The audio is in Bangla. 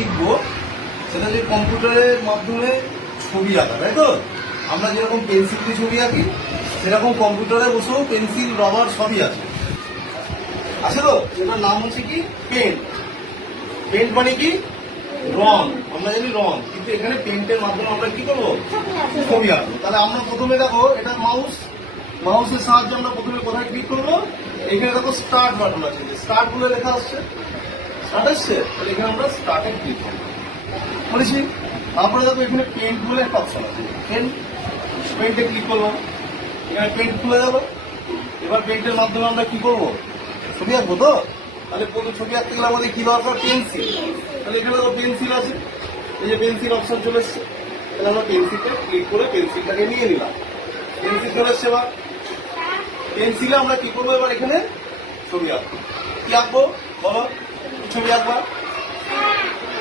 শিখবো সেটা যে কম্পিউটারের মাধ্যমে ছবি আঁকা, তাই তো? আমরা যেরকম পেন্সিল দিয়ে ছবি আঁকি সেরকম কম্পিউটারে বসেও পেন্সিল, রবার সবই আছে তো? এটার নাম হচ্ছে কি পেন্ট। পেন্ট মানে কি? রং। আমরা জানি রং, কিন্তু এখানে পেন্টের মাধ্যমে আমরা কি করবো? ছবি আঁকবো। তাহলে আমরা প্রথমে দেখো, এটা মাউসের সাহায্যে আমরা প্রথমে কোথায় ক্লিক করবো? এখানে দেখো স্টার্ট বাটন আছে, স্টার্ট বলে লেখা আসছে, স্টার্ট আসছে, তাহলে এখানে আমরা স্টার্টে ক্লিক করবো বলেছি। তারপরে দেখো এখানে পেন্ট বলে একটা অপশন আছে, পেন্টে ক্লিক করলাম, এখানে পেন্ট খুলে যাবে। এবার পেন্টের মাধ্যমে আমরা কি করবো? ছবি আঁকবো তো? তাহলে প্রথম ছবি আঁকতে গেলে আমাদের কি দরকার? পেন্সিল। তাহলে এখানে তো পেন্সিল আছে, এই যে পেন্সিল অপশন চলে এসছে, তাহলে আমরা পেন্সিলটা ক্লিক করে পেন্সিলটাকে নিয়ে নিলাম। পেন্সিল চলে এসছে। এবার পেন্সিলে আমরা কি করবো? এবার এখানে ছবি আঁকবো। কি আঁকবো বলো? ছবি আঁকবা।